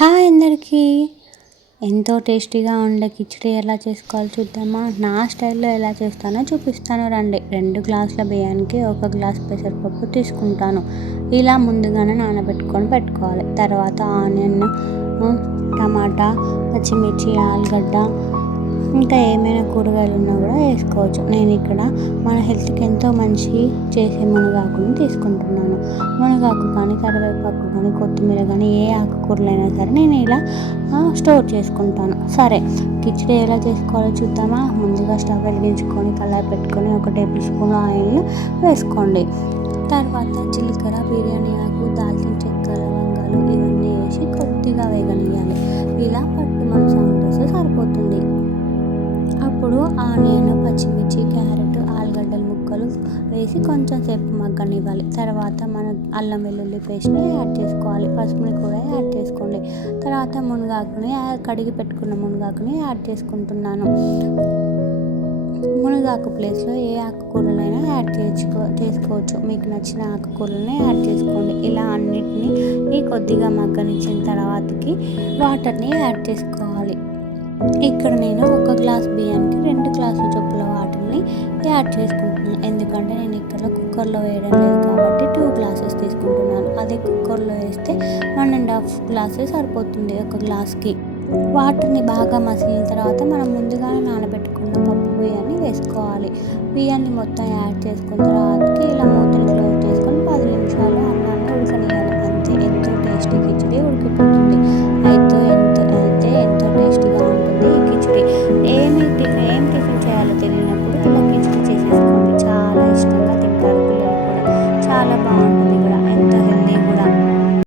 Hi అందరికీ. ఎంతో టేస్టీగా ఉండే కిచడీ ఎలా చేసుకోవాలో చూద్దామా? నా స్టైల్లో ఎలా చేస్తానో చూపిస్తాను. రండి. రెండు గ్లాసుల బియ్యానికి ఒక గ్లాస్ పెసరపప్పు తీసుకుంటాను. ఇలా ముందుగానే నానబెట్టుకొని పెట్టుకోవాలి. తర్వాత ఆనియన్ టమాటా పచ్చిమిర్చి ఆలుగడ్డ ఇంకా ఏమైనా కూరగాయలు ఉన్నా కూడా వేసుకోవచ్చు. నేను ఇక్కడ మన హెల్త్కి ఎంతో మంచి చేసే మునగాకుని తీసుకుంటున్నాను. మునగాకు కానీ కరివేపాకు కానీ కొత్తిమీర కానీ ఏ ఆకుకూరలైనా సరే నేను ఇలా స్టోర్ చేసుకుంటాను. సరే కిచిడి ఎలా చేసుకోవాలో చూద్దామా? ముందుగా స్టవ్ వెలిగించుకొని కళాయి పెట్టుకొని ఒక టేబుల్ స్పూన్ ఆయిల్ వేసుకోండి. తర్వాత జీలకర్ర బిర్యానీ ఆకు దాల్చిన చెక్క లవంగాలు ఇవన్నీ వేసి కొద్దిగా వేగనియాలి ఇలా పట్టు సౌండ్ పచ్చిమిర్చి క్యారెట్ ఆలుగడ్డల ముక్కలు వేసి కొంచెం సేపు మగ్గనివ్వాలి. తర్వాత మనం అల్లం వెల్లుల్లి పేస్ట్ని యాడ్ చేసుకోవాలి. పసుపుని కూడా యాడ్ చేసుకోండి. తర్వాత మునగాకుని కడిగి పెట్టుకున్న మునగాకుని యాడ్ చేసుకుంటున్నాను. మునగాకు ప్లేస్లో ఏ ఆకుకూరలైనా యాడ్ చేసుకో చేసుకోవచ్చు. మీకు నచ్చిన ఆకుకూరలని యాడ్ చేసుకోండి. ఇలా అన్నిటినీ కొద్దిగా మగ్గనిచ్చిన తర్వాతకి వాటర్ని యాడ్ చేసుకోవాలి. ఇక్కడ నేను ఒక గ్లాస్ బియ్యం యాడ్ చేసుకుంటున్నాను. ఎందుకంటే నేను ఇక్కడ కుక్కర్లో వేయడం లేదు కాబట్టి టూ గ్లాసెస్ తీసుకుంటున్నాను. అదే కుక్కర్లో వేస్తే వన్ అండ్ హాఫ్ గ్లాసెస్ సరిపోతుంది ఒక గ్లాస్కి వాటర్ని బాగా మసిలిన తర్వాత మనం ముందుగానే నానబెట్టుకున్న పప్పు బియ్యాన్ని వేసుకోవాలి. బియ్యాన్ని మొత్తం యాడ్ చేసుకున్న తర్వాతకి ఇలా మూతని క్లోజ్ చేసుకొని పది నిమిషాలు అన్నాన్ని ఉడకనియాలి అంతే ఎంతో టేస్టీ కిచిడి ఉడికిపోతుంది. Lullaby.